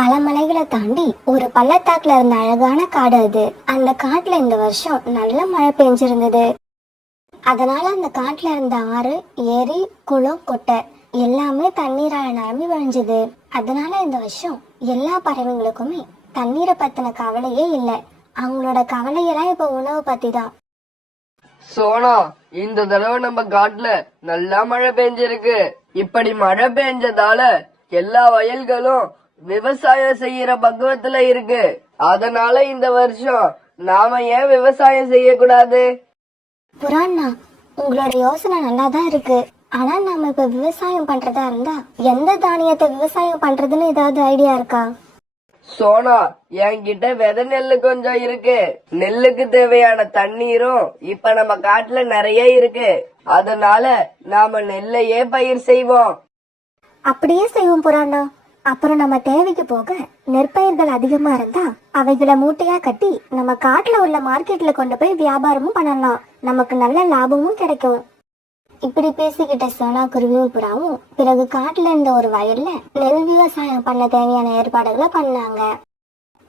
பல மலைகளை தாண்டி ஒரு பள்ளத்தாக்குல இருந்த அழகான காடு அது. அந்த காட்டுல இந்த வருஷம் நல்ல மழை பெஞ்சிருந்தது. அதனால அந்த காட்டுல இருந்த ஆறு, ஏரி, குளம், கொட்டை எல்லாமே தண்ணீரால நிரம்பி வழிஞ்சுது. அதனால இந்த வருஷம் எல்லா பறவைங்களுக்குமே தண்ணீரை பத்தின கவலையே இல்லை. அவங்களோட கவலையெல்லாம் இப்ப உணவு பத்தி தான். சோனா, இந்த தடவை நம்ம காட்டுல நல்லா மழை பெஞ்சிருக்கு. இப்படி மழை பெஞ்சதால எல்லா வயல்களும் விவசாயம் செய்யற பக்குவத்துல இருக்கு. அதனால இந்த வருஷம் நாம ஏன் விவசாயம் செய்யக்கூடாது? புராணா, உங்களோட யோசனை நல்லா தான் இருக்கு. ஆனா நாம இப்ப விவசாயம் பண்றதா இருந்தா எந்த தானியத்தை விவசாயம் பண்றதுன்னு ஏதாவது ஐடியா இருக்கா? சோனா, என்கிட்ட விதை நெல்லு கொஞ்சம் இருக்கு. நெல்லுக்கு தேவையான தண்ணீரும் இப்ப நம்ம காட்டுல நிறைய இருக்கு. அதனால நாம நெல்லையே பயிர் செய்வோம். அப்படியே செய்வோம் புராணா. அப்புறம் நம்ம தேவைக்கு போக நெற்பயிர்கள் அதிகமா இருந்தா அவைகளை மூட்டையா கட்டி நம்ம காட்டுல உள்ள மார்க்கெட்ல கொண்டு போய் வியாபாரமும் பண்ணலாம். நமக்கு நல்ல லாபமும் கிடைக்கும். இப்படி பேசிக்கிட்ட சோனா குருவியும் புறாவும் பிறகு காட்டுல இருந்த ஒரு வயல்ல நெல் விவசாயம் பண்ண தேவையான ஏற்பாடுகளை பண்ணாங்க.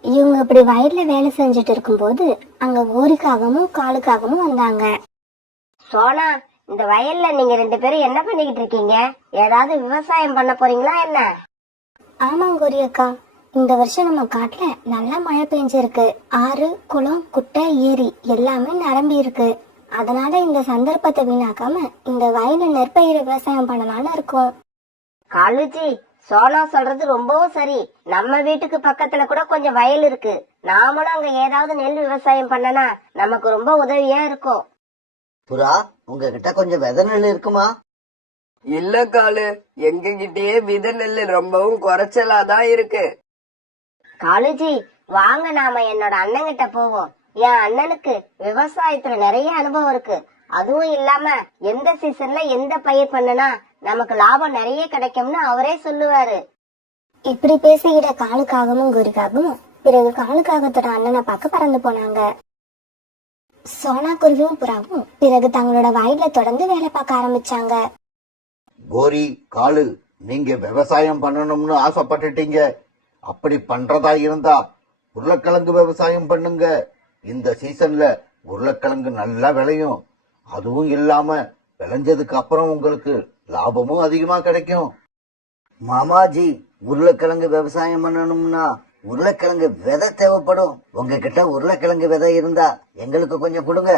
இவங்க இப்படி வயல்ல வேலை செஞ்சுட்டு இருக்கும்போது அங்க ஊருக்காகவும் காலுக்காகவும் வந்தாங்க. சோனா, இந்த வயல்ல நீங்க 2 பேரும் என்ன பண்ணிக்கிட்டு இருக்கீங்க? ஏதாவது விவசாயம் பண்ண போறீங்களா என்ன? ஆமாங்க கோரி அக்கா, இந்த வருஷம் நம்ம காட்டுல நல்லா மழை பெஞ்சிருக்கு. ஆறு, குளம், குட்டை, ஏரி எல்லாமே நிரம்பி இருக்கு. அதனால இந்த சந்தர்ப்பத்தை வீணாக்காம இந்த வயல நெற்பயிர் விவசாயம் பண்ணலாம்னு இருக்கோம். காலுஜி, சோனா சொல்றது ரொம்பவும் சரி. நம்ம வீட்டுக்கு பக்கத்துல கூட கொஞ்சம் வயல் இருக்கு. நாமளும் அங்க ஏதாவது நெல் விவசாயம் பண்ணனா நமக்கு ரொம்ப உதவியா இருக்கும். புறா, உங்ககிட்ட கொஞ்சம் விதை நெல் இருக்குமா? இல்ல காலு, எங்க கிட்டயே விதை நெல்லு ரொம்பவும் குறைச்சலாதான் இருக்கு. காலுஜி, வாங்க நாம என்னோட அண்ணன்கிட்ட போவோம். என் அண்ணனுக்கு விவசாயத்துல நிறைய அனுபவம் இருக்கு. அதுவும் இல்லாம எந்த சீசன்ல எந்த பயிர் பண்ணனா நமக்கு லாபம் நிறைய கிடைக்கும்னு அவரே சொல்லுவாரு. இப்படி பேசிக்கிட்ட காலுக்காகவும் குருக்காகவும் பிறகு காலுக்காகத்தோட அண்ணனை பார்க்க பறந்து போனாங்க. சோனா குருவியும் புறாவும் பிறகு தங்களோட வயல்ல தொடர்ந்து வேலை பார்க்க ஆரம்பிச்சாங்க. கோரி, காலு, நீங்க விவசாயம் பண்ணணும்னு ஆசைப்பட்டுட்டீங்க. அப்படி பண்றதா இருந்தா உருளைக்கிழங்கு விவசாயம் பண்ணுங்க. இந்த சீசன்ல உருளைக்கிழங்கு நல்லா விளையும். அதுவும் இல்லாம விளைஞ்சதுக்கு அப்புறம் உங்களுக்கு லாபமும் அதிகமா கிடைக்கும். மாமாஜி, உருளைக்கிழங்கு விவசாயம் பண்ணணும்னா உருளைக்கிழங்கு விதை தேவைப்படும். உங்ககிட்ட உருளைக்கிழங்கு விதை இருந்தா எங்களுக்கு கொஞ்சம் கொடுங்க.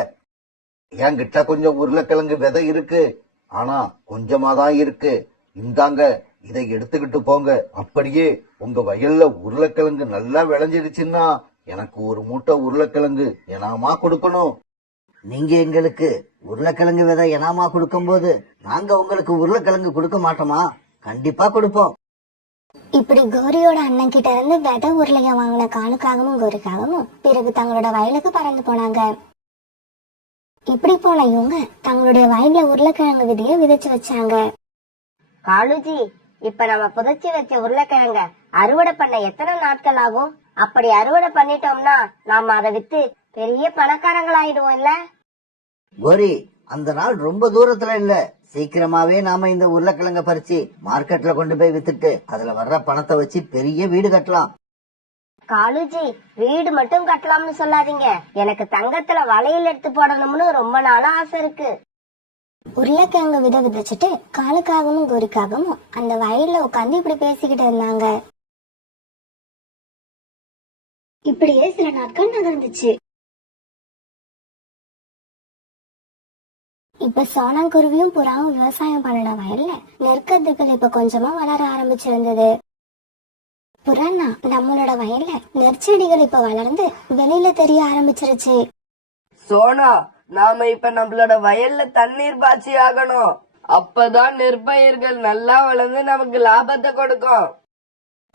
என்கிட்ட கொஞ்சம் உருளைக்கிழங்கு விதை இருக்கு, ஆனா கொஞ்சமா தான் இருக்கு. இந்தாங்க, இதை எடுத்துக்கிட்டு போங்க. அப்படியே உங்க வயல்ல உருளைக்கிழங்கு நல்லா விளைஞ்சிருச்சுன்னா எனக்கு ஒரு மூட்டை உருளைக்கிழங்கு எனாமா கொடுக்கணும். நீங்க எங்களுக்கு உருளைக்கிழங்கு விதை எனாமா கொடுக்கும் போது நாங்க உங்களுக்கு உருளைக்கிழங்கு கொடுக்க மாட்டோமா? கண்டிப்பா கொடுப்போம். இப்படி கோரியோட அண்ணன் கிட்ட இருந்து விதை உருளைய வாங்கின காலுக்காகவும் கோரிக்காகவும் பிறகு தங்களோட வயலுக்கு பறந்து போனாங்க. இப்படி போன இவங்க தங்களுடைய வயல்ல உருளைக்கிழங்கு விதைய விதைச்சு வச்சாங்க. காலுஜி, இப்ப நம்ம புதைச்சி வச்ச உருளைக்கிழங்க அறுவடை பண்ண எத்தனை நாட்கள் ஆகும்? அப்படி அறுவடை பண்ணிட்டோம்னா நாம அதை வித்து பெரிய பணக்காரங்கள் ஆயிடுவோம் இல்ல? கோரி, அந்த நாள் ரொம்ப தூரத்துல இல்ல. சீக்கிரமாவே நாம இந்த உருளைக்கிழங்க பறிச்சு மார்க்கெட்ல கொண்டு போய் வித்துட்டு அதுல வர்ற பணத்தை வச்சு பெரிய வீடு கட்டலாம். காலுஜி, வீடு மட்டும் கட்டலாம்னு சொல்லாதீங்க. எனக்கு தங்கத்துல வளையல் எடுத்து போடணும்னு ரொம்ப நாளா ஆசை இருக்கு. உருளைக்கிழங்கு விதை விதைச்சிட்டு காலுக்காகவும் கோரிக்காகவும் அந்த வயல்ல உட்காந்து இப்படி பேசிக்கிட்டு இருந்தாங்க. இப்படியே சில நாட்கள் நகர்ந்துச்சு. இப்ப சோனாங்குருவியும் புறாவும் விவசாயம் பண்ணின வயல்ல நெற்கதிர்கள் இப்ப கொஞ்சமா வளர ஆரம்பிச்சிருந்தது. புறானா, நம்மளோட வயல்ல நெற்செடிகள் இப்ப வளர்ந்து வெளியில தெரிய ஆரம்பிச்சிருச்சு. சோனா, நாம இப்ப நம்மளோட வயல்ல தண்ணீர் பாய்ச்சி ஆகணும். அப்பதான் நெற்பயிர்கள் நல்லா வளர்ந்து நமக்கு லாபத்தை கொடுக்கும்.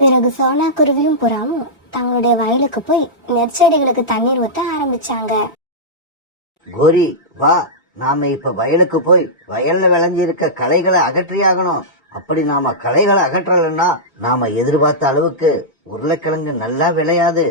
பிறகு சோனாக்குருவியும் புறாவும் தங்களுடைய வயலுக்கு போய் நெற்செடிகளுக்கு தண்ணீர் ஊத்த ஆரம்பிச்சாங்க. கோரி, வா, நாம இப்ப வயலுக்கு போய் வயல்ல விளைஞ்சிருக்க களைகளை அகற்றியாகணும். அப்படி நாம களைகளை அகற்றலன்னா நாம எதிர்பார்த்த அளவுக்கு உருளைக்கிழங்கு நல்லா விளையாது.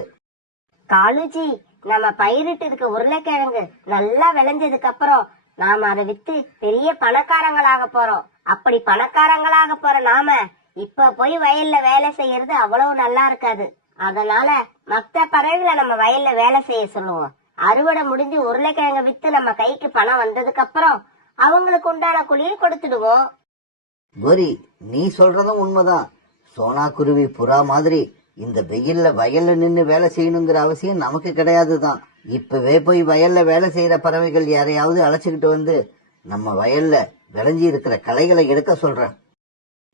காலுஜி, நம்ம பயிரிட்டு இருக்க உருளைக்கிழங்கு நல்லா விளைஞ்சதுக்கு அப்புறம் நாம அதை வித்து பெரிய பணக்காரங்களாக போறோம். அப்படி பணக்காரங்களாக போற நாம இப்ப போய் வயல்ல வேலை செய்யறது அவ்வளவு நல்லா இருக்காது. அதனால மத்த பறவைகளை நம்ம வயல்ல வேலை செய்ய சொல்லுவோம். அறுவடை முடிஞ்சு உருளைக்கிழங்க வித்து நம்ம கைக்கு பணம் வந்ததுக்கு அப்புறம் அவங்களுக்கு உண்டான கூலியை கொடுத்துடுவோம். கோரி, நீ சொல்றதும் உண்மைதான். சோனா குருவி புறா மாதிரி இந்த வெயில்ல வயல்ல நின்னு வேலை செய்யணுங்கிற அவசியம் நமக்கு கிடையாதுதான். இப்பவே போய் வயல்ல வேலை செய்யற பறவைகள் யாரையாவது அழைச்சுக்கிட்டு வந்து நம்ம வயல்ல விளைஞ்சி இருக்கிற களைகளை எடுக்க சொல்றேன்.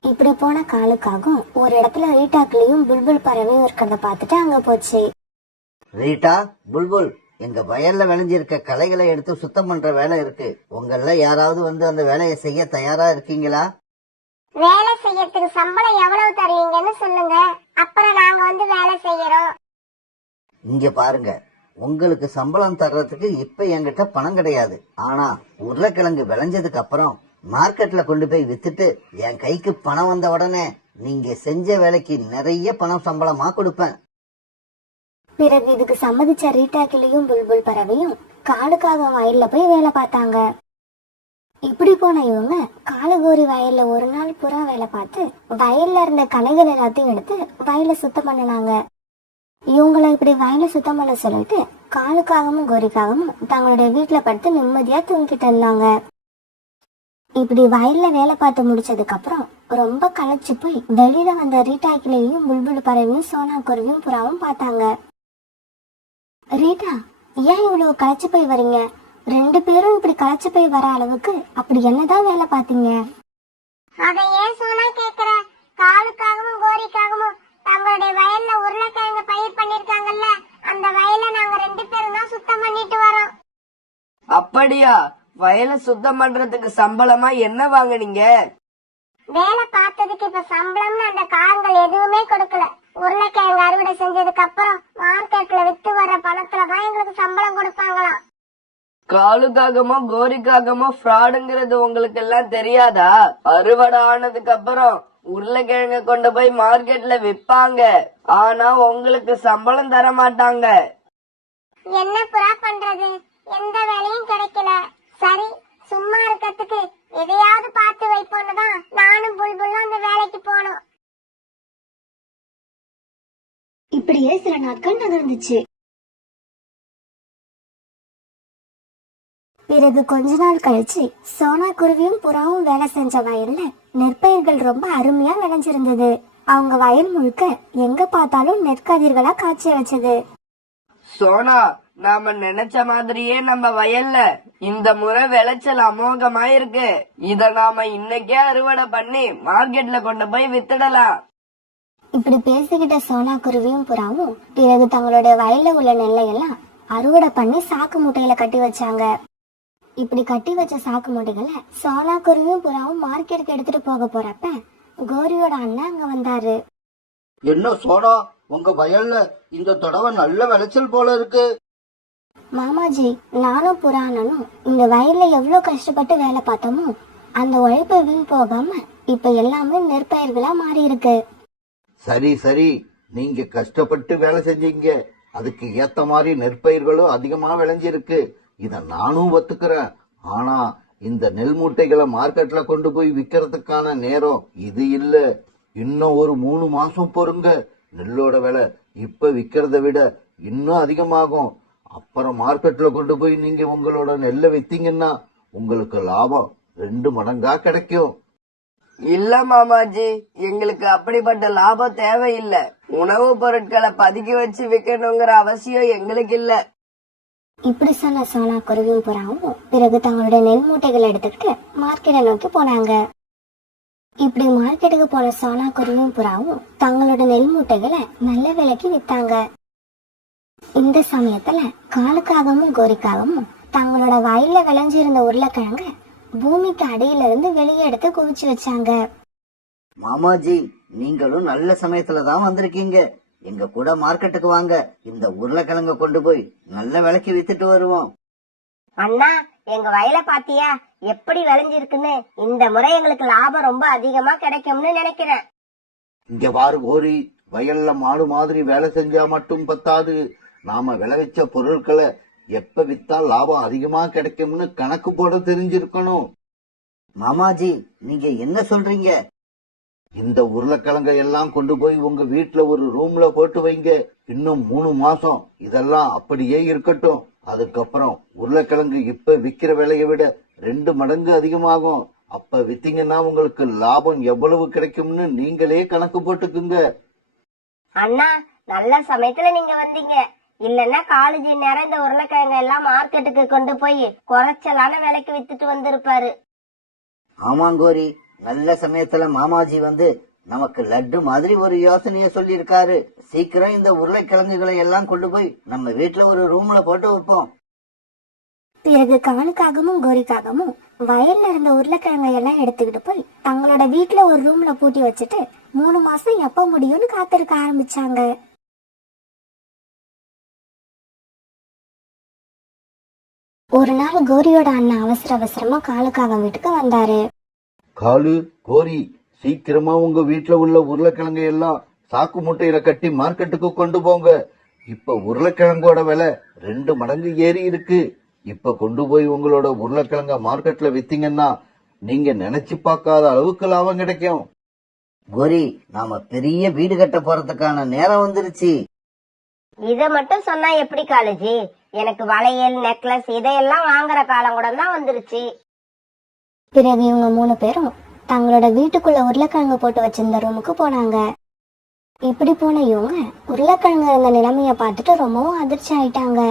இப்படி போன காலுக்காகவும் ஒரு இடத்துல ரீட்டாக்குலயும் புல்புல் பறவையும் இருக்கிறத பார்த்துட்டு அங்க போச்சு. ரீட்டா, புல்புல், எங்க வயல்ல விளைஞ்சிருக்க களைகளை எடுத்து சுத்தம் பண்ற வேலை இருக்கு. உங்கள யாராவது வந்து அந்த வேலையை செய்ய தயாரா இருக்கீங்களா? வேலை செய்யறதுக்கு சம்பளம் எவ்வளவு தருவீங்கன்னு சொல்லுங்க, அப்புறம் நாங்க வந்து வேலை செய்யறோம். இங்க பாருங்க, உங்களுக்கு சம்பளம் தர்றதுக்கு இப்ப என்கிட்ட பணம் கிடையாது. ஆனா உருளைக்கிழங்கு விளைஞ்சதுக்கு அப்புறம் மார்க்கெட்ல கொண்டு போய் வித்துட்டு என் கைக்கு பணம் வந்த உடனே நீங்க செஞ்ச வேலைக்கு நிறைய பணம் சம்பளமா கொடுப்பேன். பிறகு இதுக்கு சம்மதிச்ச ரீட்டாக்கிலையும் புல்புல் பறவையும் காலுக்காக வயல்ல போய் வேலை பார்த்தாங்க. இப்படி போன இவங்க காலுகோரி வயல்ல ஒரு நாள் புறா வேலை பார்த்து வயல்ல இருந்த களைகள் எல்லாத்தையும் எடுத்து வயலை சுத்தம் பண்ணினாங்க. இவங்களை இப்படி வயலை சுத்தம் பண்ண சொல்லிட்டு காலுக்காகவும் கோரிக்காகவும் தங்களுடைய வீட்டுல படுத்து நிம்மதியா தூங்கிட்டு இருந்தாங்க. இப்படி வயல்ல வேலை பார்த்து முடிச்சதுக்கு அப்புறம் ரொம்ப களைச்சு போய் வெளியில வந்த ரீட்டாக்கிலையும் புல்புல் பறவையும் சோனா குருவியும் புறாவும் பார்த்தாங்க. ரீட்டா, ஏன் இவ்வளவு களைச்சு போய் வரீங்க? ரெண்டு பேரும் இப்படி களைச்சு போய் வர அளவுக்கு அப்படி என்னதான் வேலை பார்த்தீங்க? அதை ஏன் சோனா கேக்குற? காலுக்காகவும் கோரிக்காகவும் தங்களுடைய வயல்ல உருளைக்கிழங்கு பயிர் பண்ணிருக்காங்கல்ல, அந்த வயலை நாங்க ரெண்டு பேரும் தான் சுத்தம் பண்ணிட்டு வரோம். அப்படியா? வயலை சுத்தம் பண்றதுக்கு சம்பளமா என்ன வாங்குனீங்க? வேலை பார்த்ததுக்கு இப்ப சம்பளம்னு அந்த காரங்கள் எதுவுமே கொடுக்கல. உருளைக்கிழங்கு அறுவடை செஞ்சதுக்கு அப்புறம் மார்க்கெட்ல வித்து வர்ற பணத்துல தான் எங்களுக்கு சம்பளம் கொடுப்பாங்களாம். காலுக்காகமோ கோரிக்காகமோ ஃப்ராடுங்கிறது உங்களுக்கு எல்லாம் தெரியாதா? அறுவடை ஆனதுக்கு அப்புறம் உருளைக்கிழங்க கொண்டு போய் மார்க்கெட்ல விப்பாங்க. ஆனா உங்களுக்கு சம்பளம் தர மாட்டாங்க. என்ன புறா பண்றது? எந்த வேலையும் கிடைக்கல. சரி, சும்மா இருக்கிறதுக்கு எதையாவது பார்த்து வைப்போன்னு தான் நானும் புல்புல்லும் அந்த வேலைக்கு போனோம். இப்படியே சில நாட்கள் நகர்ந்துச்சு. பிறகு கொஞ்ச நாள் கழிச்சு சோனா குருவியும் புறாவும் வேலை செஞ்ச வயல்ல நெற்பயிர்கள் ரொம்ப அருமையா விளைஞ்சிருந்தது. அவங்க வயல் முழுக்க எங்க பார்த்தாலும் நெற்கதிர்களா காய்ச்சி அழைச்சது. சோனா, நாம நினைச்ச மாதிரியே நம்ம வயல்ல இந்த முறை விளைச்சல் அமோகமா இருக்கு. இத நாம இன்னைக்கே அறுவடை பண்ணி மார்க்கெட்ல கொண்டு போய் வித்துடலாம். இப்படி பேசிக்கிட்ட சோனா குருவியும் புறாவும் பிறகு தங்களுடைய வயல்ல உள்ள நெல்லையெல்லாம் அறுவடை பண்ணி சாக்கு மூட்டையில கட்டி வச்சாங்க. இப்படி கட்டி வச்ச சாக்கு மூட்டைகளை சோனா குருவியும் புறாவும் மார்க்கெட்டுக்கு எடுத்துட்டு போக போறப்ப கோரியோட அண்ணன் அங்க வந்தாரு. என்ன சோனா, உங்க வயல்ல இந்த தடவை நல்ல விளைச்சல் போல இருக்கு. மாமாஜி, நானும் புறா அண்ணனும் இந்த வயல்ல எவ்வளவு கஷ்டப்பட்டு வேலை பார்த்தோமோ அந்த உழைப்பை வீண் போகாம இப்ப எல்லாமே நெற்பயிர்களா மாறி இருக்கு. சரி சரி, நீங்க கஷ்டப்பட்டு வேலை செஞ்சீங்க, அதுக்கு ஏத்த மாதிரி நெற்பயிர்களும் அதிகமா விளைஞ்சிருக்கு. இத நானும் ஒத்துக்கிறேன். ஆனா இந்த நெல் மூட்டைகளை மார்க்கெட்ல கொண்டு போய் விக்கிறதுக்கான நேரம் இது இல்ல. இன்னும் ஒரு 3 மாசம் பொறுங்க. நெல்லோட விலை இப்ப விக்கிறத விட இன்னும் அதிகமாகும். அப்புறம் மார்க்கெட்ல கொண்டு போய் நீங்க உங்களோட நெல்லை வித்தீங்கன்னா உங்களுக்கு லாபம் 2 மடங்கா கிடைக்கும். இல்ல மாமாஜி, எங்களுக்கு அப்படிப்பட்ட லாபம் தேவையில்லை. உணவு பொருட்களை பதுக்கி வச்சு விக்கணுங்கிற அவசியம் எங்களுக்கு இல்ல. இப்படி சொன்ன சோனா குருவியும் புறாவும் பிறகு தங்களுடைய நெல் மூட்டைகளை எடுத்துக்கிட்டு மார்க்கெட்டை நோக்கி போனாங்க. இப்படி மார்க்கெட்டுக்கு போன சோனா குருவியும் புறாவும் தங்களோட நெல் மூட்டைகளை நல்ல விலைக்கு வித்தாங்க. இந்த சமயத்துல காலுக்காகவும் கோரிக்காகவும் தங்களோட வயல்ல விளைஞ்சிருந்த உருளைக்கிழங்க பூமிக்கு அடியில இருந்து வெளியே எடுத்து குவிச்சு வச்சாங்க. மாமாஜி, நீங்களும் நல்ல சமயத்துல தான் வந்திருக்கீங்க. எங்க கூட மார்க்கெட்டுக்கு வாங்க. இந்த உருளைக்கிழங்க கொண்டு போய் நல்ல விலைக்கு வித்துட்டு வருவோம். அண்ணா, எங்க வயலை பாத்தியா எப்படி விளைஞ்சிருக்குன்னு? இந்த முறை எங்களுக்கு லாபம் ரொம்ப அதிகமா கிடைக்கும்னு நினைக்கிறேன். இங்க பாரு கோரி, வயல்ல மாடு மாதிரி வேலை செஞ்சா மட்டும் பத்தாது. நாம விளைவிச்ச பொருட்களை எப்ப வித்தா லாபம் அதிகமா கிடைக்கும்னு கணக்கு போட தெரிஞ்சிருக்கணும். மாமாஜி, நீங்க என்ன சொல்றீங்க? இந்த உருளைக்கிழங்கை எல்லாம் கொண்டு போய் உங்க வீட்டுல ஒரு ரூம்ல போட்டு வைங்க. இன்னும் 3 மாசம் இதெல்லாம் அப்படியே இருக்கட்டும். அதுக்கப்புறம் உருளைக்கிழங்கு இப்ப விக்கிற விலையை விட 2 மடங்கு அதிகமாகும். அப்ப வித்தீங்கன்னா உங்களுக்கு லாபம் எவ்வளவு கிடைக்கும்னு நீங்களே கணக்கு போட்டுக்குங்க. அண்ணா, நல்ல சமயத்துல நீங்க வந்தீங்க. இல்லன்னா காலேஜ் நேரம் இந்த உருளைக்கிழங்கு எல்லாம் மார்க்கெட்டுக்கு கொண்டு போய் குறைச்சலான விலைக்கு வித்துட்டு வந்திருப்பாரு. ஆமாங்கோரி, நல்ல சமயத்துல மாமாஜி வந்து நமக்கு லட்டு மாதிரி ஒரு யோசனைய சொல்லியிருக்காரு. சீக்கிரம் இந்த உருளைக்கிழங்குகளை எல்லாம் கொண்டு போய் நம்ம வீட்டுல ஒரு ரூம்ல போட்டு வைப்போம். பிறகு காலுக்காகவும் கோரிக்காகவும் வயல்ல இருந்த உருளைக்கிழங்கை எல்லாம் எடுத்துக்கிட்டு போய் தங்களோட வீட்டுல ஒரு ரூம்ல பூட்டி வச்சுட்டு 3 மாசம் எப்ப முடியும்னு காத்திருக்க ஆரம்பிச்சாங்க. ஒரு நாள் கோரியோட அண்ணன் அவசர அவசரமா காலுக்காக வீட்டுக்கு வந்தாரு. காலு, கோரி, சீக்கிரமா உங்க வீட்டுல உள்ள உருளைக்கிழங்கை எல்லாம் சாக்கு மூட்டையில கட்டி மார்க்கெட்டுக்கு கொண்டு போங்க. இப்ப உருளைக்கிழங்கோட விலை 2 மடங்கு ஏறி இருக்கு. இப்ப கொண்டு போய் உங்களோட உருளைக்கிழங்க மார்க்கெட்ல வித்தீங்கன்னா நீங்க நினைச்சு பார்க்காத அளவுக்கு லாபம் கிடைக்கும். கோரி, நாம பெரிய வீடு கட்ட போறதுக்கான நேரம் வந்துருச்சு. இத மட்டும் சொன்னா எப்படி காலேஜி? எனக்கு வளையல், நெக்லஸ் இதையெல்லாம் வாங்குற காலம் கூட தான் வந்துருச்சு. பிறகு இவங்க 3 பேரும் தங்களோட வீட்டுக்குள்ள உருளைக்கிழங்கு போட்டு வச்சிருந்த ரூமுக்கு போனாங்க. இப்படி போன இவங்க உருளைக்கிழங்கு இருந்த நிலைமைய பார்த்துட்டு ரொம்பவும் அதிர்ச்சி ஆயிட்டாங்க.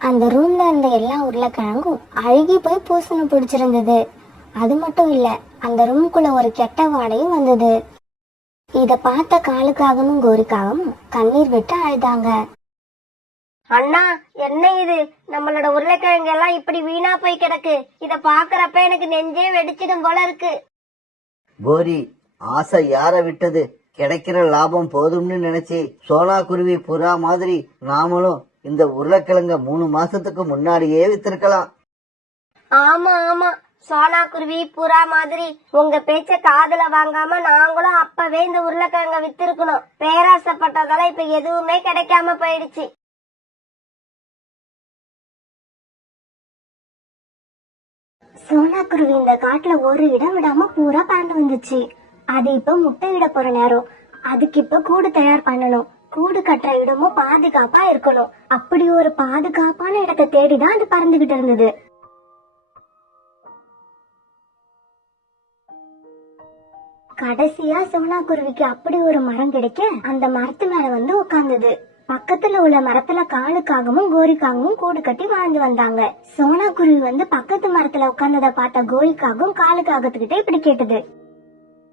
அந்த ரூம்ல இருந்த எல்லா உருளைக்கிழங்கும் அழுகி போய் பூசணை பிடிச்சிருந்தது. அது மட்டும் இல்ல, அந்த ரூமுக்குள்ள ஒரு கெட்ட வாடையும் வந்தது. இத பார்த்த காலுக்காகவும் கோரிக்காகவும் கண்ணீர் விட்டு அழுதாங்க. அண்ணா, என்ன இது? நம்மளோட உருளைக்கிழங்கு எல்லாம் இப்படி வீணா போய் கிடக்கு. இத பாக்குறப்ப எனக்கு நெஞ்சே வெடிச்சிடும் போல இருக்கு. கோரி, ஆசை யார விட்டது? கிடைக்கிற லாபம் போதும்னு நினைச்சு சோனா குருவி புறா மாதிரி நாமளும் இந்த உருளைக்கிழங்க 3 மாசத்துக்கு முன்னாடியே வித்திருக்கலாம். ஆமா ஆமா, சோனா குருவி புறா மாதிரி உங்க பேச்ச காதுல வாங்காம நாங்களும் அப்பவே இந்த உருளைக்கிழங்க வித்திருக்கணும். பேராசைப்பட்டதால இப்ப எதுவுமே கிடைக்காம போயிடுச்சு. சோனாக்குருவி இந்த காட்டுல ஒரு இடம் விடாம பூரா பறந்து வந்துச்சு. அது இப்ப முட்டையிட போற நேரம். அதுக்கு இப்ப கூடு தயார் பண்ணணும். கூடு கட்டுற இடமும் பாதுகாப்பா இருக்கணும். அப்படி ஒரு பாதுகாப்பான இடத்தை தேடிதான் அது பறந்துகிட்டு இருந்தது. கடைசியா சோனாக்குருவிக்கு அப்படி ஒரு மரம் கிடைக்க அந்த மரத்து மேல வந்து உட்கார்ந்தது. பக்கத்துல உள்ள மரத்துல காலுக்காகவும் கோரிக்காகவும் கூடு கட்டி வாழ்ந்து வந்தாங்க. சோனாக்குருவி வந்து பக்கத்து மரத்துல உட்கார்ந்ததை பார்த்த கோரிக்காகவும் காலுக்காகத்துக்கிட்ட இப்படி கேட்டது.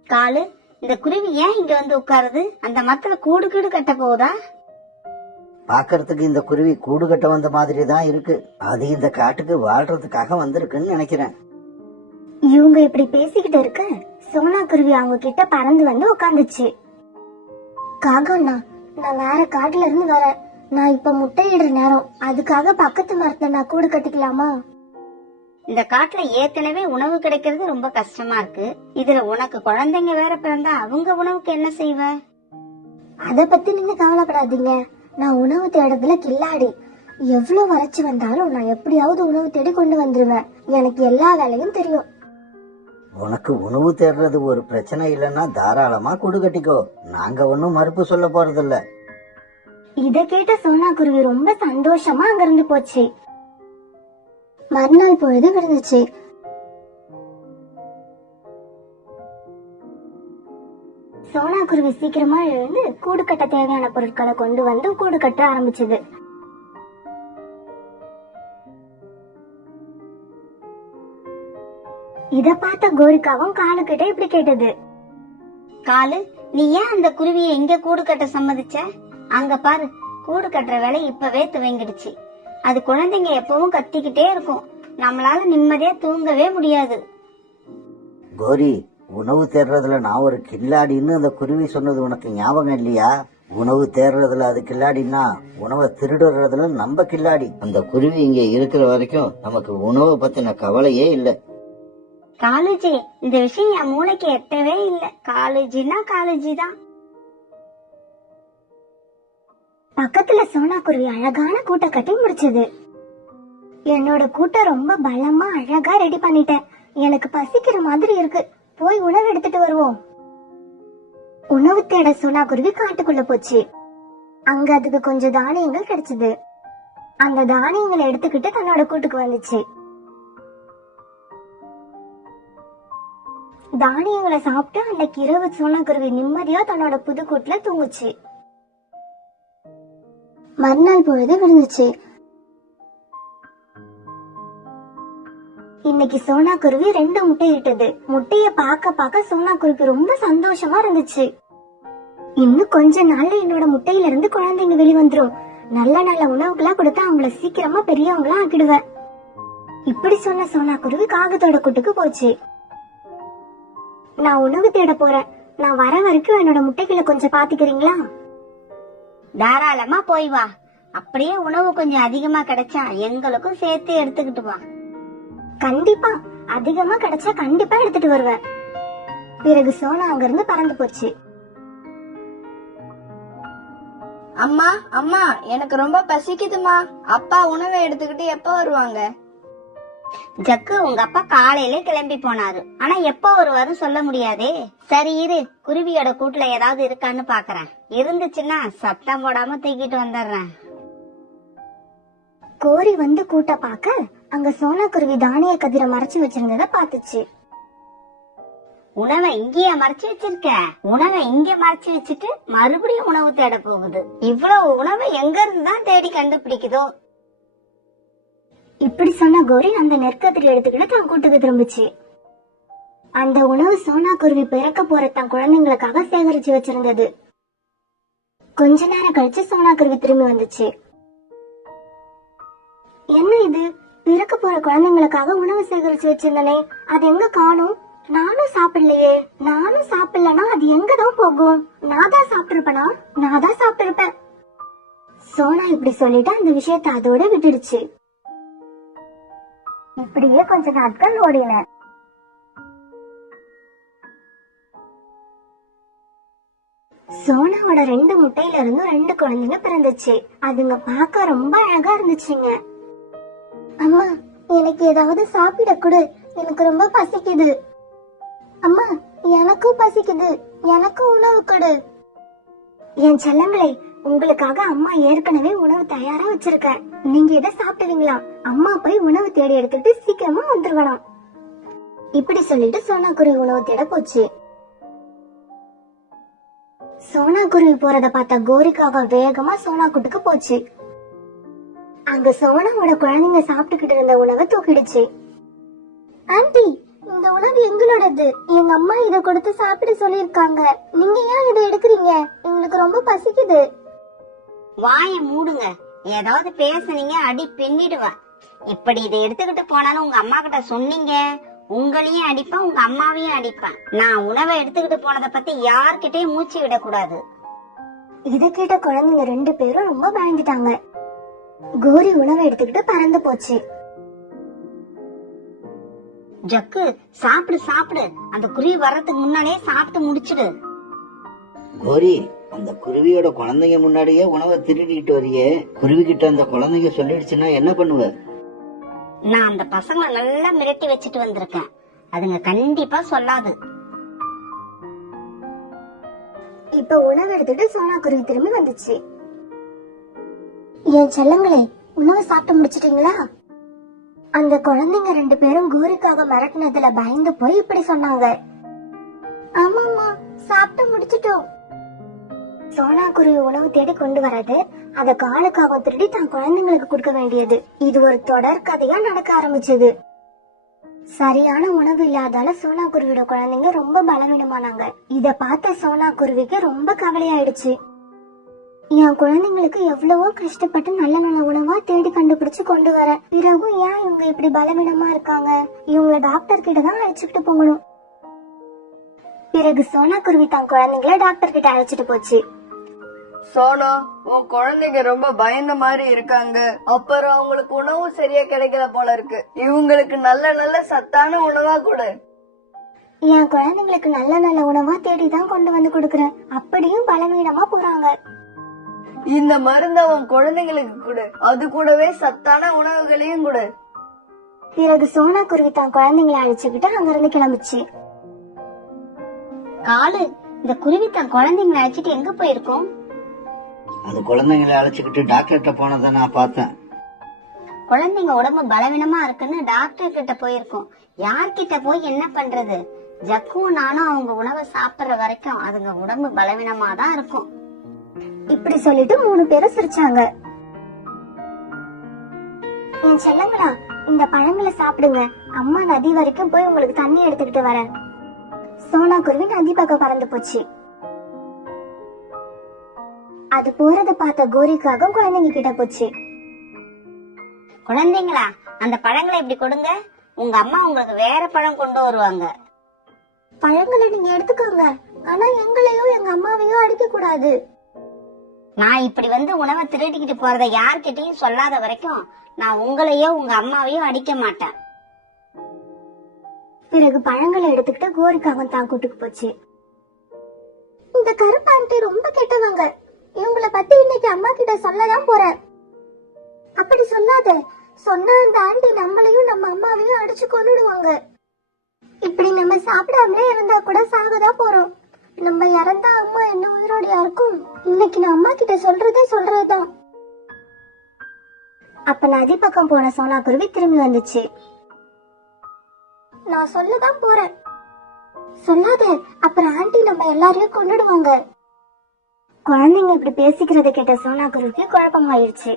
காலு, இந்த குருவி ஏன் இங்க வந்து உட்காருது? அந்த மரத்துல கூடு கீடு கட்ட போகுதா? பாக்கறதுக்கு இந்த குருவி கூடு கட்ட வந்த மாதிரி தான் இருக்கு. அது இந்த காட்டுக்கு வாழ்றதுக்காக வந்திருக்குன்னு நினைக்கிறேன். இவங்க இப்படி பேசிக்கிட்டு இருக்க சோனாக்குருவி அவங்க கிட்ட பறந்து வந்து உட்காந்துச்சு. காகம்னா, நான் வேற காட்டுல இருந்து வரேன். நான் இப்ப முட்டையிடுற நேரம். அதுக்காக பக்கத்து மரத்துல நான் கூடு கட்டிக்கலாமா? இந்த காட்டுல ஏற்கனவே உணவு கிடைக்கிறது ரொம்ப கஷ்டமா இருக்கு. இதுல உனக்கு குழந்தைங்க வேற பிறந்தா அவங்க உணவுக்கு என்ன செய்வ? அத பத்தி நீங்க கவலைப்படாதீங்க. நான் உணவு தேடுறதுல கில்லாடி. எவ்வளவு வறட்சி வந்தாலும் நான் எப்படியாவது உணவு தேடி கொண்டு வந்துருவேன். எனக்கு எல்லா வேலையும் தெரியும். உனக்கு உணவு தேடுறது ஒரு பிரச்சனை இல்லைன்னா தாராளமா கூடு கட்டிக்கோ. நாங்க ஒன்னும் மறுப்பு சொல்ல போறதில்ல. இத கேட்ட சோனாக்குருவி ரொம்ப சந்தோஷமா அங்கிருந்து போச்சு. மறுநாள் பொழுது விழுந்துச்சு. சோனாக்குருவி சீக்கிரமா எழுந்து கூடு கட்ட தேவையான பொருட்களை கொண்டு வந்து கூடு கட்ட ஆரம்பிச்சது. இத பார்த்த கோரிக்காவும் காலுக்கிட்ட இப்படி கேட்டது. காலு, நீ ஏன் அந்த குருவியை இங்க கூடு கட்ட சம்மதிச்ச? அங்க பாரு, கூடு கட்டுற வேலை இப்பவே துவங்கிடுச்சு. அது குழந்தைங்க எப்பவும் கத்திக்கிட்டே இருக்கும். நம்மளால நிம்மதியா தூங்கவே முடியாது. கோரி, உணவு தேடுறதுல நான் ஒரு கில்லாடின்னு அந்த குருவி சொன்னது உனக்கு ஞாபகம் இல்லையா? உணவு தேடுறதுல அது கில்லாடின்னா உணவை திருடுறதுல நம்ம கில்லாடி. அந்த குருவி இங்க இருக்கிற வரைக்கும் நமக்கு உணவை பத்தின கவலையே இல்லை. காலேஜி, இந்த விஷயம் என் மூளைக்கு எட்டவே இல்ல. காலேஜினா காலேஜி தான். பக்கத்துல சோனாக்குருவி அழகான கூட்டை கட்டி முடிச்சது. என்னோட கூட்டை ரொம்ப பலமா அழகா ரெடி பண்ணிட்டேன். எனக்கு பசிக்கிற மாதிரி இருக்கு. போய் உணவு எடுத்துட்டு வருவோம். உணவு தேட சோனா குருவி காட்டுக்குள்ள போச்சு. அங்க அதுக்கு கொஞ்சம் தானியங்கள் கிடைச்சது. அந்த தானியங்களை எடுத்துக்கிட்டு தன்னோட கூட்டுக்கு வந்துச்சு. தானியங்களை சாப்பிட்டு அன்னைக்கு இரவு சோனா குருவி நிம்மதியா தன்னோட புது கூட்டுல தூங்குச்சு. மறுநாள் பொழுது விழுந்துச்சு. இன்னைக்கு சோனா குருவி 2 முட்டை இட்டது. முட்டைய பார்க்க சோனா குருவி ரொம்ப சந்தோஷமா இருந்துச்சு. இன்னும் கொஞ்ச நாள்ல என்னோட முட்டையில இருந்து குழந்தைங்க வெளிவந்துரும். நல்ல நல்ல உணவுகளா கொடுத்து அவங்கள சீக்கிரமா பெரியவங்களா ஆக்கிடுவேன். இப்படி சொன்ன சோனா குருவி காகத்தோட கூட்டுக்கு போச்சு. நான் உணவு தேட போறேன். நான் வர வரைக்கும் என்னோட முட்டைகளை கொஞ்சம் பாத்துக்கிறீங்களா? தாராளமா போய் வா. அப்படியே உணவு கொஞ்சம் அதிகமா கிடைச்சா எங்களுக்கும் சேர்த்து எடுத்துக்கிட்டு வா. கண்டிப்பா, அதிகமா கிடைச்சா கண்டிப்பா எடுத்துட்டு வருவேன். பிறகு சோனா அங்க இருந்து பறந்து போச்சு. அம்மா அம்மா, எனக்கு ரொம்ப பசிக்குதுமா. அப்பா உணவை எடுத்துக்கிட்டு எப்ப வருவாங்க? ஜக்கு, உங்க அப்பா காலையில கிளம்பி போனாரு. ஆனா எப்ப வருவாரு சொல்ல முடியாதே. சரி இரு, குருவியோட கூட்டுல ஏதாவது இருக்கான்னு பாக்குறேன். இருந்துச்சுன்னா சத்தம் போடாம தூக்கிட்டு வந்துடுறேன். கோரி வந்து கூட்ட பாக்க அங்க சோனா குருவி தானிய கதிரை மறைச்சு வச்சிருந்தத பாத்துச்சு. உணவை இங்கேயே மறைச்சு வச்சிருக்க? உணவை இங்க மறைச்சு வச்சுட்டு மறுபடியும் உணவு தேட போகுது. இவ்வளவு உணவை எங்க இருந்து தான் தேடி கண்டுபிடிக்குதோ? இப்படி சொன்ன கோரி அந்த நெற்கதிரை எடுத்துக்கிட்டு தான் கூட்டுக்கு திரும்பிச்சு. அந்த உணவு சோனா குருவி பிறக்க போற தன் குழந்தைங்களுக்காக சேகரிச்சு வச்சிருந்தது. கொஞ்ச நேரம் கழிச்சு சோனா குருவி திரும்பி வந்துச்சு. என்ன இது, பிறக்க போற குழந்தைங்களுக்காக உணவு சேகரிச்சு வச்சிருந்தனே, அது எங்க காணும்? நானும் சாப்பிடலையே. நானும் சாப்பிடலன்னா அது எங்கதான் போகும்? நான் தான் சாப்பிட்டிருப்பேனா? நான் தான் சாப்பிட்டிருப்பேன். சோனா இப்படி சொல்லிட்டு அந்த விஷயத்த அதோட விட்டுடுச்சு. இப்படியே கொஞ்ச நாட்கள் ஓடின. சோனாவோட 2 முட்டையில இருந்தும் 2 குழந்தைங்க பிறந்துச்சு. அதுங்க பார்க்க ரொம்ப அழகா இருந்துச்சுங்க. அம்மா, எனக்கு ஏதாவது சாப்பிட கொடு, எனக்கு ரொம்ப பசிக்குது. அம்மா, எனக்கும் பசிக்குது, எனக்கும் உணவு கொடு. என் செல்லங்களே, உங்களுக்காக அம்மா ஏற்கனவே உணவு தயாரா வச்சிருக்கேன். நீங்க எதை சாப்பிடுவீங்களா? அம்மா போய் உணவு தேடி எடுத்துட்டு சீக்கிரமா வந்துருவேணும். இப்படி சொல்லிட்டு சோனா குருவி உணவு தேட போச்சு. சோனா குருவி போறத பார்த்த கோரிக்காக வேகமா சோனா கூட்டுக்கு போச்சு. அங்க சோனாவோட குழந்தைங்க சாப்பிட்டுக்கிட்டு இருந்த உணவை தூக்கிடுச்சு. ஆண்டி, இந்த உணவு எங்களோடது. எங்க அம்மா இத கொடுத்து சாப்பிட சொல்லிருக்காங்க. நீங்க ஏன் இதை எடுக்கிறீங்க? எங்களுக்கு ரொம்ப பசிக்குது. வாயை மூடுங்க. ஏதாவது பேசுனீங்க அடி பின்னிடுவேன். இப்படி இதை எடுத்துக்கிட்டு போனாலும் உங்க அம்மா கிட்ட சொன்னீங்க, உங்களையும் அடிப்பேன், உங்க அம்மாவையும் அடிப்பேன். நான் உணவை எடுத்துக்கிட்டு போனதை பத்தி யார்கிட்டயும் மூச்சு விடக்கூடாது. இத கேட்ட குழந்தைங்க 2 பேரும் ரொம்ப பயந்துட்டாங்க. கோரி உணவை எடுத்துக்கிட்டு பறந்து போச்சு. ஜக்கு, சாப்பிடு சாப்பிடு. அந்த குருவி வர்றதுக்கு முன்னாடியே சாப்பிட்டு முடிச்சிடு. கோரி, அந்த குருவியோட குழந்தைங்க முன்னாடியே உணவை திருடிட்டு வரியே, குருவி கிட்ட அந்த குழந்தைங்க சொல்லிடுச்சுன்னா என்ன பண்ணுவ? நான் அந்த பசங்களை நல்லா மிரட்டி வச்சுட்டு வந்திருக்கேன். அதுங்க கண்டிப்பா சொல்லாது. இப்ப உணவு எடுத்துட்டு சோனா குருவி திரும்பி வந்துச்சு. என் செல்லங்களே, உணவு சாப்பிட்டு முடிச்சிட்டீங்களா? அந்த குழந்தைங்க 2 பேரும் கோரிக்காக மிரட்டினதுல பயந்து போய் இப்படி சொன்னாங்க. ஆமாமா, சாப்பிட்டு முடிச்சிட்டோம். சோனா குருவி உணவு தேடி கொண்டு வராது, அத காலுக்காக திருடி தன் குழந்தைங்களுக்கு கொடுக்க வேண்டியது. இது ஒரு தொடர் கதையா நடக்க ஆரம்பிச்சது. சரியான உணவு இல்லாதால சோனா குருவியோட குழந்தைங்க ரொம்ப பலவீனமானாங்க. இத பார்த்த சோனா குருவிக்கு ரொம்ப கவலையாயிடுச்சு. என் குழந்தைங்களுக்கு எவ்வளவோ கஷ்டப்பட்டு நல்ல நல்ல உணவா தேடி கண்டுபிடிச்சு கொண்டு வர, பிறகும் ஏன் இவங்க இப்படி பலவீனமா இருக்காங்க? இவங்கள டாக்டர் கிட்ட தான் அழைச்சிட்டு போகணும். பிறகு சோனா குருவி தன் குழந்தைங்கள டாக்டர் கிட்ட அழைச்சிட்டு போச்சு. சோனா, உன் குழந்தைங்க ரொம்ப பயந்த மாதிரி இருக்காங்க. அப்புறம் அவங்களுக்கு உணவு சரியா கிடைக்கல போல இருக்கு. இவங்களுக்கு நல்ல நல்ல சத்தான உணவா கொடு. என் குழந்தைங்களுக்கு நல்ல நல்ல உணவா தேடி தான் கொண்டு வந்து கொடுக்கறேன். அப்படியும் பலவீனமா போறாங்க. இந்த மருந்த உன் குழந்தைங்களுக்கு கொடு. அது கூடவே சத்தான உணவுகளையும் கொடு. பிறகு சோனா குருவி தன் குழந்தைங்களை அழைச்சுக்கிட்டு அங்கிருந்து கிளம்பிச்சு. காலு, இந்த குருவி தன் குழந்தைங்களை அழைச்சிட்டு எங்க போயிருக்கோம்? அது குழந்தைங்களை அழைச்சிக்கிட்டு டாக்டர்கிட்ட போனதை நான் பார்த்தேன். குழந்தைங்க உடம்பு பலவீனமா இருக்குன்னு டாக்டர் கிட்ட போயிருக்கோம். யார்கிட்ட போய் என்ன பண்றது? ஜக்கும் நானும் அவங்க உணவை சாப்பிடுற வரைக்கும் அதுங்க உடம்பு பலவீனமா தான் இருக்கும். இப்படி சொல்லிட்டு 3 பேரும் சிரிச்சாங்க. என் செல்லங்களா, இந்த பழங்களை சாப்பிடுங்க. அம்மா நதி வரைக்கும் போய் உங்களுக்கு தண்ணி எடுத்துக்கிட்டு வரேன். சோனா குருவி நதி பக்கம் பறந்து போச்சு. அது போறத பார்த்த கோரிக்காக குழந்தைங்க கிட்ட போச்சு. குழந்தைங்களா, அந்த பழங்களை இப்படி கொடுங்க. உங்க அம்மா உங்களுக்கு வேற பழம் கொண்டு வருவாங்க. பழங்களை நீங்க எடுத்துக்கோங்க, ஆனா எங்களையோ எங்க அம்மாவையோ அடிக்க கூடாது. நான் இப்படி வந்து உணவை திருடிக்கிட்டு போறத யார்கிட்டயும் சொல்லாத வரைக்கும் நான் உங்களையோ உங்க அம்மாவையோ அடிக்க மாட்டேன். பிறகு பழங்களை எடுத்துக்கிட்டு கோரிக்காகம் தான் கூட்டுக்கு போச்சு. இந்த கருப்பு ஆண்டி ரொம்ப கெட்டவங்க. இவங்கள பத்தி இன்னைக்கு அம்மா கிட்ட சொல்லதான் போறேன். அப்படி சொல்லாத. சொன்னா அந்த ஆண்டி நம்மளையும் நம்ம அம்மாவையும் அடிச்சு கொன்னுடுவாங்க. இப்படி நம்ம சாப்பிடாமலே இருந்தா கூட சாகதான் போறோம். நம்ம இறந்தா அம்மா என்ன உயிரோடையா இருக்கும்? இன்னைக்கு நான் அம்மா கிட்ட சொல்றதுதான். அப்ப நதி பக்கம் போன சோனா குருவி திரும்பி வந்துச்சு. நான் சொல்லதான் போறேன். சொல்லாத, அப்புறம் ஆண்டி நம்ம எல்லாரையும் கொன்னுடுவாங்க. குழந்தைங்க இப்படி பேசிக்கிறத கேட்ட சோனா குருவிக்கு குழப்பமாயிருச்சு.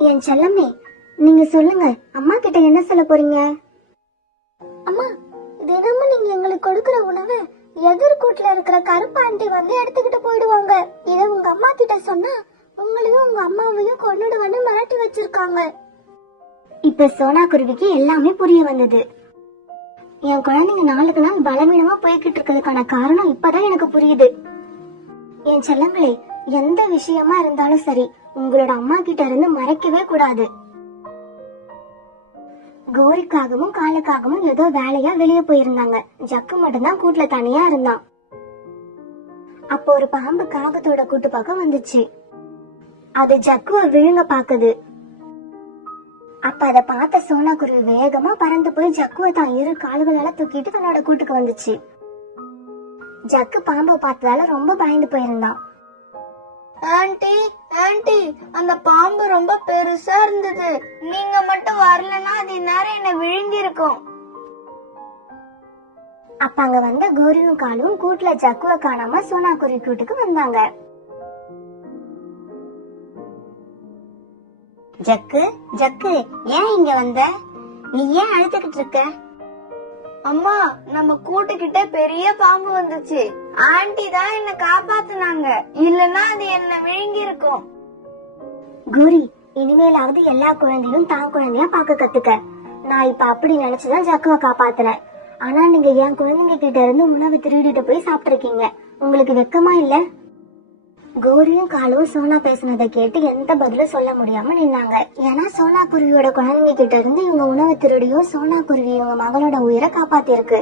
என் செல்லமே, நீங்க சொல்லுங்க, அம்மா கிட்ட என்ன சொல்ல போறீங்க? அம்மா, தினமும் நீங்க எங்களுக்கு கொடுக்கிற உணவை எதிர்கூட்டுல இருக்கிற கருப்பு ஆண்டி வந்து எடுத்துக்கிட்டு போயிடுவாங்க. இத உங்க அம்மா கிட்ட சொன்னா உங்களையும் உங்க அம்மாவையும் கொன்னுடுவேன்னு மிரட்டி வச்சிருக்காங்க. இப்ப சோனா குருவிக்கு எல்லாமே புரிய வந்தது. என் குழந்தைங்க நாளுக்கு நாள் பலவீனமா போய்கிட்டு இருக்கிறதுக்கான காரணம் இப்பதான் எனக்கு புரியுது. என் செல்லங்களே, எந்த விஷயமா இருந்தாலும் சரி, உங்களோட அம்மா கிட்ட இருந்து மறைக்கவே கூடாது. கோரிக்காகவும் காலுக்காகவும் ஏதோ வேலையா வெளியே போயிருந்தாங்க. ஜக்கு மட்டும்தான் கூட்டுல தனியா இருந்தான். அப்போ ஒரு பாம்பு காகத்தோட கூட்டு பக்கம் வந்துச்சு. அது ஜக்குவ விழுங்க பாக்குது. அப்ப அத பார்த்த சோனா குருவி வேகமா பறந்து போய் ஜக்குவ தான் 2 கால்களால தூக்கிட்டு தன்னோட கூட்டுக்கு வந்துச்சு. ஜக்கு பாம்பை பார்த்ததால ரொம்ப பயந்து போயிருந்தான். ஆண்டி, ஆண்டி, அந்த பாம்பு ரொம்ப பெருசா இருந்தது. நீங்க மட்டும் வரலன்னா அது நேரம் என்ன விழுங்கி இருக்கும். அப்ப அங்க வந்த கோரியும் காலும் கூட்டுல ஜக்குவ காணாம சோனா குருவி கூட்டுக்கு வந்தாங்க. ஜக்கு, ஜக்கு, ஏன் இங்க வந்த? நீ ஏன் அழுதுகிட்டு இருக்க? அம்மா, நம்ம கூட்டுக்கிட்ட பெரிய பாம்பு வந்துச்சு. ஆண்டி தான் என்ன காப்பாத்துனாங்க. இல்லன்னா அது என்ன விழுங்கி இருக்கும். கோரி, இனிமேலாவது எல்லா குழந்தையும் தான் குழந்தையா பாக்க கத்துக்க. நான் இப்ப அப்படி நினைச்சுதான் ஜக்குவ காப்பாத்துறேன். ஆனா நீங்க என் குழந்தைங்க கிட்ட இருந்து உணவு திருடிட்டு போய் சாப்பிட்டிருக்கீங்க. உங்களுக்கு வெக்கமா இல்ல? கோரியும் காலும் சோனா பேசுனதை கேட்டு எந்த பதிலும் சொல்ல முடியாம நின்னாங்க. ஏன்னா சோனா குருவியோட குழந்தைங்க கிட்ட இருந்து இவங்க உணவு திருடியும் சோனா குருவி இவங்க மகளோட உயிரை காப்பாத்திருக்கு.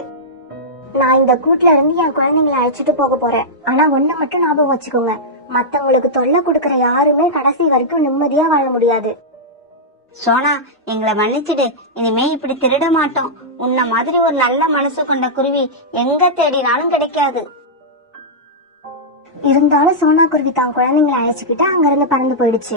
நான் இந்த கூட்டுல இருந்து என் குழந்தைங்களை அழைச்சிட்டு போக போறேன். ஆனா ஒண்ணு மட்டும் ஞாபகம் வச்சுக்கோங்க, மத்தவங்களுக்கு தொல்லை கொடுக்கற யாருமே கடைசி வரைக்கும் நிம்மதியா வாழ முடியாது. சோனா, எங்களை மன்னிச்சிடு. இனிமே இப்படி திருட மாட்டோம். உன்ன மாதிரி ஒரு நல்ல மனசு கொண்ட குருவி எங்க தேடினாலும் கிடைக்காது. இருந்தாலும் சோனா குருவி தான் குழந்தைங்களை அழைச்சுக்கிட்டு அங்கிருந்து பறந்து போயிடுச்சு.